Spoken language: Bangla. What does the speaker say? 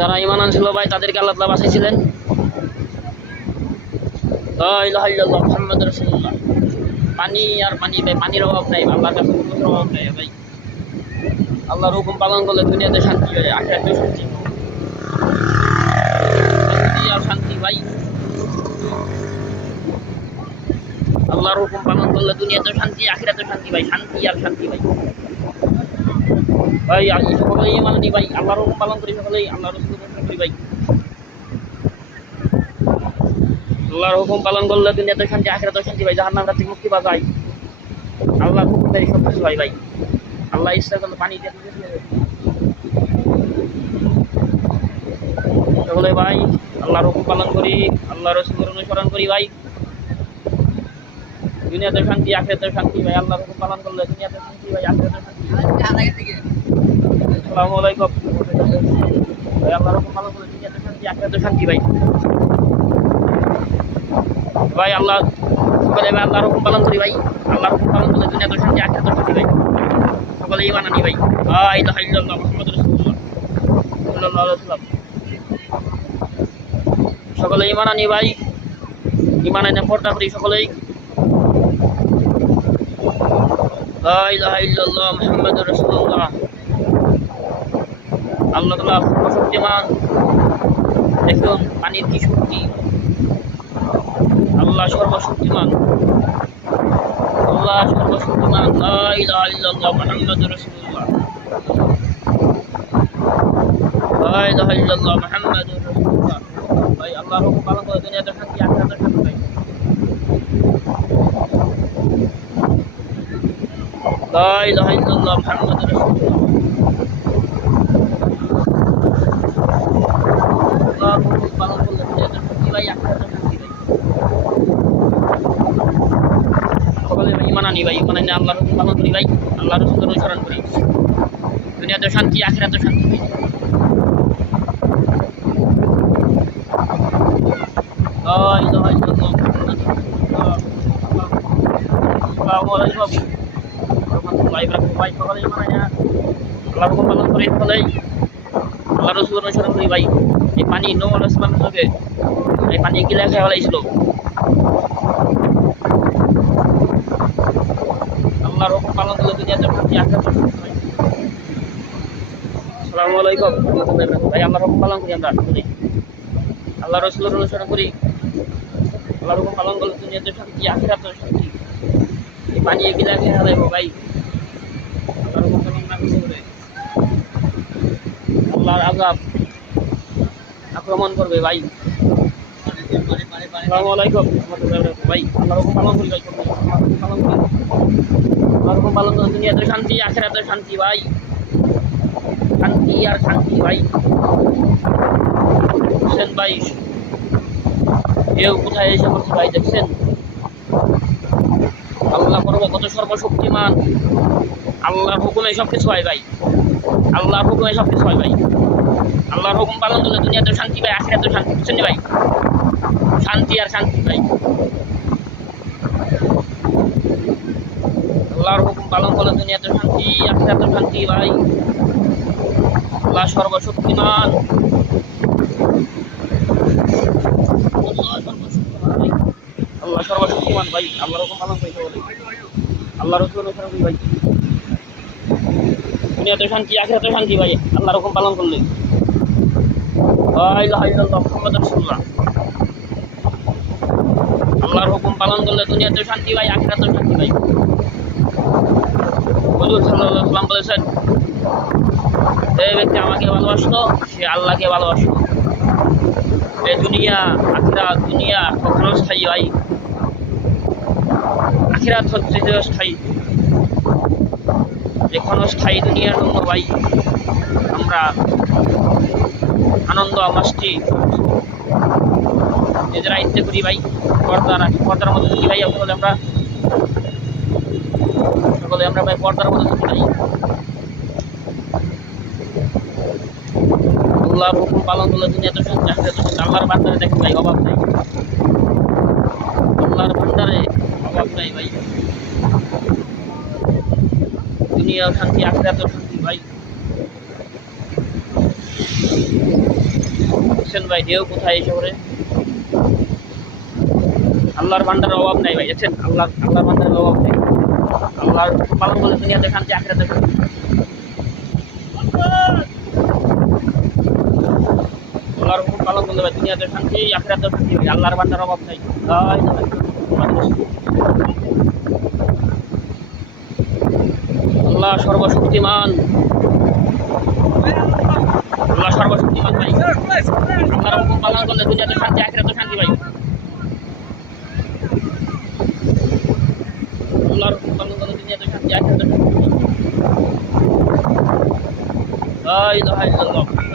যারা ইমান আনছিল ভাই, তাদেরকে আল্লাহ রসুল্লাহ পানি আর পানি ভাই, পানির অভাব নাই, আল্লাহর কাছে অভাব নাই ভাই। আল্লাহর হুকুম পালন করলে দুনিয়াতে শান্তি হয়, আখেরাতেও শান্তি আর শান্তি ভাই। আল্লাহর হুকুম পালন করলে দুনিয়াতেও শান্তি, আখেরাতেও শান্তি ভাই, শান্তি আর শান্তি ভাই। ভাই সকলেই ইমান আনি ভাই, আল্লাহর হুকুম পালন করি সকলেই, আল্লাহর রসুল করি ভাই। আল্লাহর হুকুম পালন করলে দুনিয়াতে শান্তি, আখেরাতেও শান্তি ভাই জাহান্নাম থেকে মুক্তি পাওয়া যায়। আল্লাহর হুকুম তাই সব কিছু হয় ভাই। আল্লাহ ইচ্ছা করলে পানি দিয়ে সকলে ভাই, আল্লাহর হুকুম পালন করি আল্লাহ রসুলের অনুসরণ করি ভাই। দুনিয়াতে শান্তি আখেরাতে শান্তি ভাই, আল্লাহর হুকুম পালন করলে দুনিয়াতে শান্তি ভাই আখেরাতে শান্তি আসসালামু আলাইকুম। ভাই আল্লাহর হুকুম পালন করলে দুনিয়াতে শান্তি আখেরাতে শান্তি ভাই। ভাই, আল্লাহ সকলে ভাই আল্লাহর হুকুম পালন করি ভাই। আল্লাহর হুকুম পালন করলে দুনিয়াতে শান্তি আখেরাতে শান্তি ভাই। সকলে ইমান আনি ভাই। লা ইলাহা ইল্লাল্লাহ মুহাম্মাদুর রাসূলুল্লাহ। সাল্লাল্লাহু আলাইহি সকলে ইমান আনি ভাই। ইমান এনে পর্দা করি সকলেই। লা ইলাহা ইল্লাল্লাহ মুহাম্মাদুর রাসূলুল্লাহ। আল্লাহ তাআলা সর্বশক্তিমান দেখুন পানির কি শক্তি? আল্লাহ সর্বশক্তিমান। আল্লাহ সর্বশক্তিমান। রাসূলুল্লাহ। লা ইলাহা ইল্লাল্লাহ মুহাম্মাদুর রাসূলুল্লাহ। ভাই আল্লাহর হুকুম পালন করে দুনিয়াতে শান্তি আখিরাতে শান্তি ভাই লা ইলাহা ইল্লাল্লাহ মুহাম্মাদুর রাসূলুল্লাহ। আল্লাহর হুকুম পালন করলে দুনিয়াতে শান্তি ভাই আখিরাতে শান্তি ভাই সকলে ভাই ইমান আনি ভাই ইমান আনি আল্লাহর হুকুম পালন করি ভাই আল্লাহর রসুলের অনুসরণ করি দুনিয়াতে শান্তি আখিরাতে শান্তি ভাই লা ইলাহা ইল্লাল্লাহ মুহাম্মাদুর রাসূলুল্লাহ আসসালামু আলাইকুম রহমতুল্লাহি ওয়া বারাকাতুহু ভাই সকলে ইমান আনি আল্লাহর হুকুম পালন করি সকলেই আল্লাহ রসুলের অনুসরণ করি ভাই এই পানি নৌ আলাইসলামের যুগে এই পানি গিলা খেয়ে ফেলাইছিল আল্লাহর পালন আল্লাহ রসুলের অনুসরণ করি। আল্লাহর হুকুম পালন করলে দুনিয়াতে শান্তি আখেরাতে শান্তি। এই পানি গিলা খেয়ে ফেলাইব ভাই। পালন আল্লাহর আজাব আক্রমণ করবে, ভাই। আসসালামু আলাইকুম ভাই। আল্লাহর হুকুম পালন করি ভাই পালন করি পালন করে দুনিয়াতে শান্তি, আখেরাতে শান্তি ভাই। শান্তি আর শান্তি ভাই। দেখছেন ভাই? কেউ কোথায় এসে বলছে ভাই, দেখছেন? আল্লাহ করব, কত সর্বশক্তিমান। আল্লাহর হুকুমে সব কিছু হয় ভাই। আল্লাহর হুকুমে সব কিছু হয় ভাই। আল্লাহর হুকুম পালন করলে দুনিয়াতে শান্তি ভাই আখেরাতে শান্তি। বুঝছেন ভাই? শান্তি আর শান্তি ভাই। আল্লাহর হুকুম পালন করলে দুনিয়াতে শান্তি আখেরাতে শান্তি ভাই। আল্লাহ সর্বশক্তিমান। আল্লাহর হুকুম পালন ভাই। শান্তি হুকুম পালন করলে। হুকুম পালন করলে দুনিয়াতে শান্তি ভাই আখেরাতে শান্তি ভাই। হুজুর সাল্লাল্লাহু বলেছেন যে ব্যক্তি আমাকে ভালোবাসলো, সে আল্লাহকে ভালোবাসলো। এই দুনিয়া, আখিরা, দুনিয়া কখনো স্থায়ী ভাই আখিরাত হচ্ছে যে স্থায়ী যে ক্ষণস্থায়ী দুনিয়ার জন্য ভাই, আমরা আনন্দ মাস্তি নিজেরা ইচ্ছে করি ভাই পর্দার পর্দার মধ্যে থাকি ভাই আমরা সকলে আমরা ভাই পর্দার মধ্যে হুকুম পালন করলে দুনিয়াতে শান্তি আসলে তো আল্লাহর বান্দারে দেখেন ভাই অভাব নাই। আল্লাহর ভান্ডারে অভাব নাই ভাই। দুনিয়া শান্তি আখেরাতেও শান্তি ভাই। দেখছেন ভাই, ঢেউ কোথায় এসে পড়ে আল্লাহর ভান্ডারের অভাব নাই ভাই, দেখছেন? আল্লাহ আল্লাহর ভান্ডারের অভাব নেই। আল্লাহর পালন করলে দুনিয়াতে শান্তি আখেরাতে শান্তি আল্লাহর হুকুম পালন করলে ভাই দুনিয়াতে শান্তি শান্তি আল্লাহর ভান্ডার অভাব নাই। আল্লাহ সর্বশক্তিমান। আল্লাহ সর্বশক্তিমান ভাই। আল্লাহর পালন করলে দুনিয়াতে শান্তি আখেরাতে শান্তি ভাই আল্লাহর হুকুম পালন করলে দুনিয়াতে শান্তি আখেরাতে শান্তি লা ইলাহা ইল্লাল্লাহ